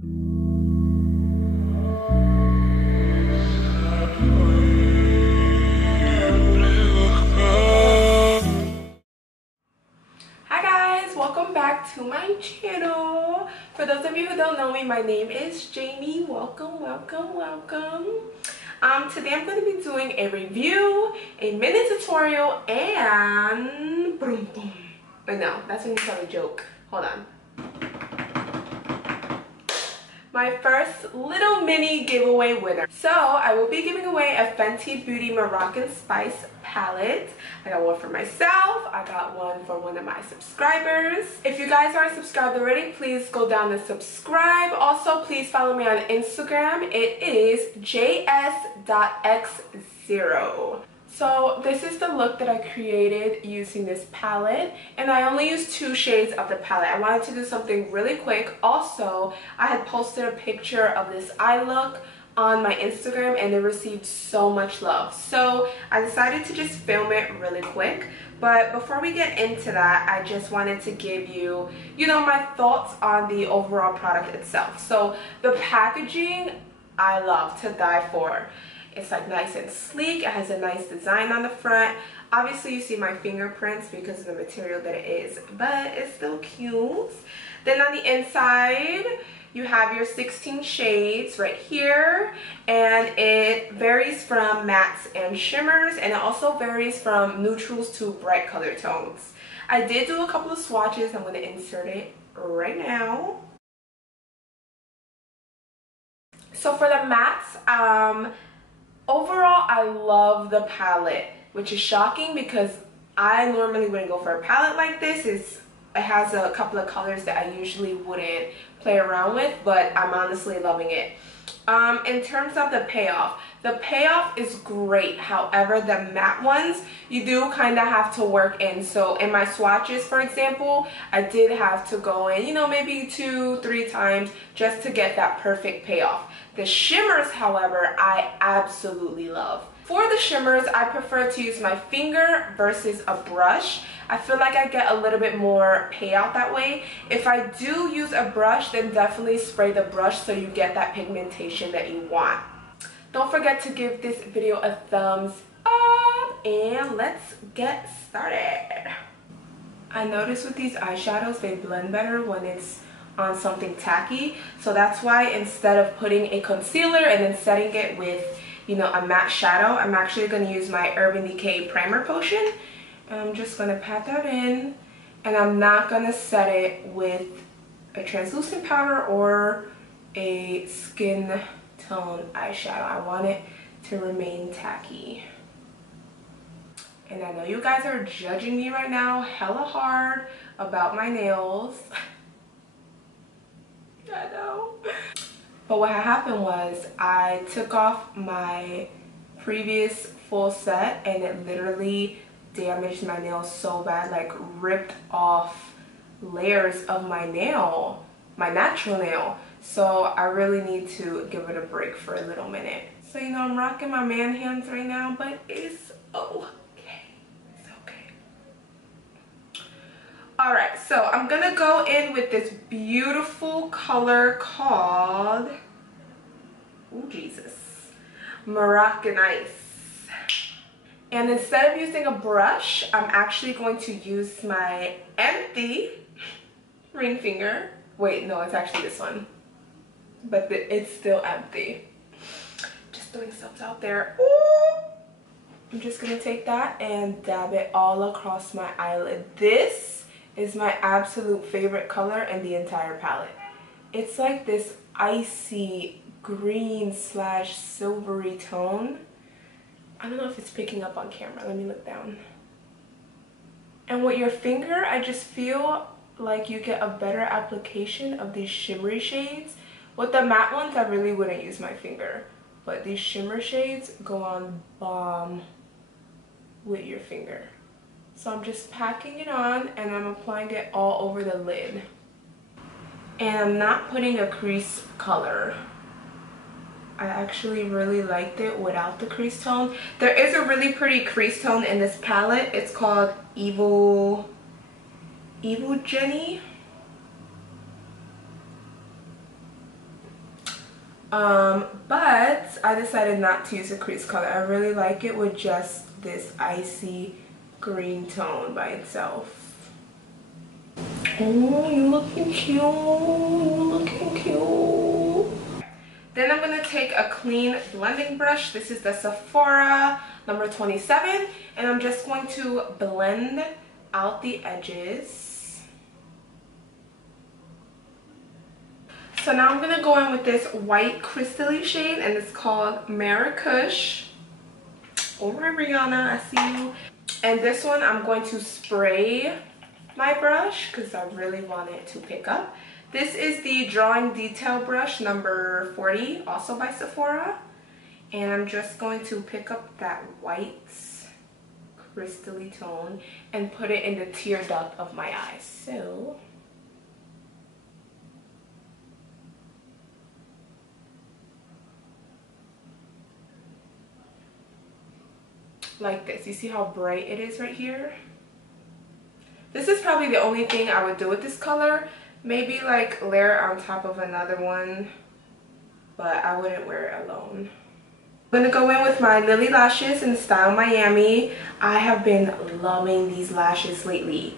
Hi guys, welcome back to my channel. For those of you who don't know me, my name is Jamie. Welcome. Today I'm going to be doing a review, a mini tutorial, and boom boom. But no, that's when you tell a joke. Hold on. My first little mini giveaway winner. So I will be giving away a Fenty Beauty Moroccan Spice palette. I got one for myself. I got one for one of my subscribers. If you guys aren't subscribed already, please go down and subscribe. Also, please follow me on Instagram. It is js.x0. So this is the look that I created using this palette, and I only used 2 shades of the palette. I wanted to do something really quick. Also, I had posted a picture of this eye look on my Instagram and it received so much love. So I decided to just film it really quick. But before we get into that, I just wanted to give you, my thoughts on the overall product itself. So the packaging, I love to die for. It's like nice and sleek. It has a nice design on the front. Obviously you see my fingerprints because of the material that it is, but it's still cute. Then on the inside you have your 16 shades right here, and it varies from mattes and shimmers, and it also varies from neutrals to bright color tones. I did do a couple of swatches. I'm going to insert it right now. So for the mattes, overall, I love the palette, which is shocking because I normally wouldn't go for a palette like this. It has a couple of colors that I usually wouldn't play around with, but I'm honestly loving it. In terms of the payoff is great. However, the matte ones, you do kind of have to work in. So in my swatches, for example, I did have to go in, maybe 2-3 times just to get that perfect payoff. The shimmers, however, I absolutely love. For the shimmers, I prefer to use my finger versus a brush. I feel like I get a little bit more payout that way. If I do use a brush, then definitely spray the brush so you get that pigmentation that you want. Don't forget to give this video a thumbs up, and let's get started. I noticed with these eyeshadows, they blend better when it's on something tacky. So that's why instead of putting a concealer and then setting it with a matte shadow, I'm actually going to use my Urban Decay Primer Potion. And I'm just going to pat that in, and I'm not going to set it with a translucent powder or a skin tone eyeshadow. I want it to remain tacky. And I know you guys are judging me right now hella hard about my nails. I know. But what happened was I took off my previous full set and it literally damaged my nails so bad, like ripped off layers of my nail, my natural nail. So I really need to give it a break for a little minute. So I'm rocking my man hands right now, but it's okay. It's okay. Alright, so I'm gonna go in with this beautiful color called, oh Jesus, Moroccan Ice. And instead of using a brush, I'm actually going to use my empty ring finger. Wait, no, it's actually this one. But it's still empty. Just throwing subs out there. Ooh. I'm just gonna take that and dab it all across my eyelid. This is my absolute favorite color in the entire palette. It's like this icy green / silvery tone. I don't know if it's picking up on camera. Let me look down. And with your finger, I just feel like you get a better application of these shimmery shades. With the matte ones, I really wouldn't use my finger. But these shimmer shades go on bomb with your finger. So I'm just packing it on and I'm applying it all over the lid. And I'm not putting a crease color. I actually really liked it without the crease tone. There is a really pretty crease tone in this palette. It's called Evil Jenny. But I decided not to use a crease color. I really like it with just this icy green tone by itself. Oh, you're looking cute. You're looking cute. Then I'm going to take a clean blending brush. This is the Sephora number 27. And I'm just going to blend out the edges. So now I'm going to go in with this white crystally shade, and it's called Marrakesh. Oh my Rihanna, I see you. And this one I'm going to spray my brush because I really want it to pick up. This is the Drawing Detail brush number 40, also by Sephora. And I'm just going to pick up that white crystally tone and put it in the tear duct of my eyes. So like this. You see how bright it is right here? This is probably the only thing I would do with this color. Maybe like layer it on top of another one, but I wouldn't wear it alone. I'm gonna go in with my Lily lashes in style Miami. I have been loving these lashes lately.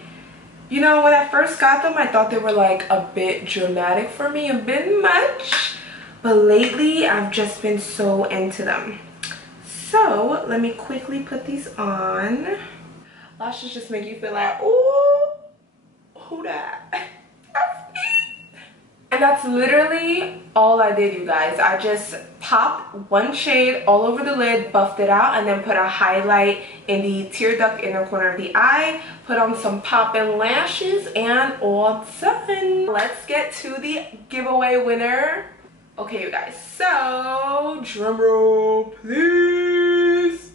You know, when I first got them, I thought they were like a bit dramatic for me, a bit much. But lately, I've just been so into them. So let me quickly put these on. Lashes just make you feel like, ooh, who that? That's me. And that's literally all I did, you guys. I just popped one shade all over the lid, buffed it out, and then put a highlight in the tear duct inner corner of the eye, put on some pop-in lashes, and all done. Let's get to the giveaway winner. Okay, you guys, so drum roll, please.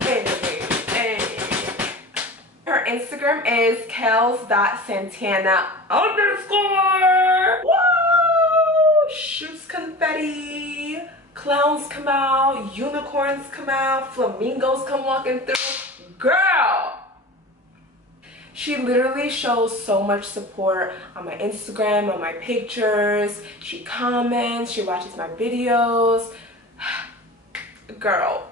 Hey. Her Instagram is kels.santana_. Woo! Shoots confetti, clowns come out, unicorns come out, flamingos come walking through. Girl! She literally shows so much support on my Instagram, on my pictures. She comments, she watches my videos. Girl,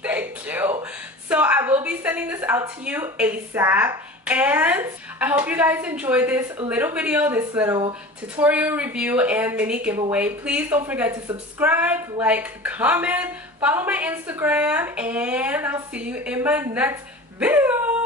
thank you. So I will be sending this out to you ASAP. And I hope you guys enjoyed this little video, this little tutorial review and mini giveaway. Please don't forget to subscribe, like, comment, follow my Instagram, and I'll see you in my next video.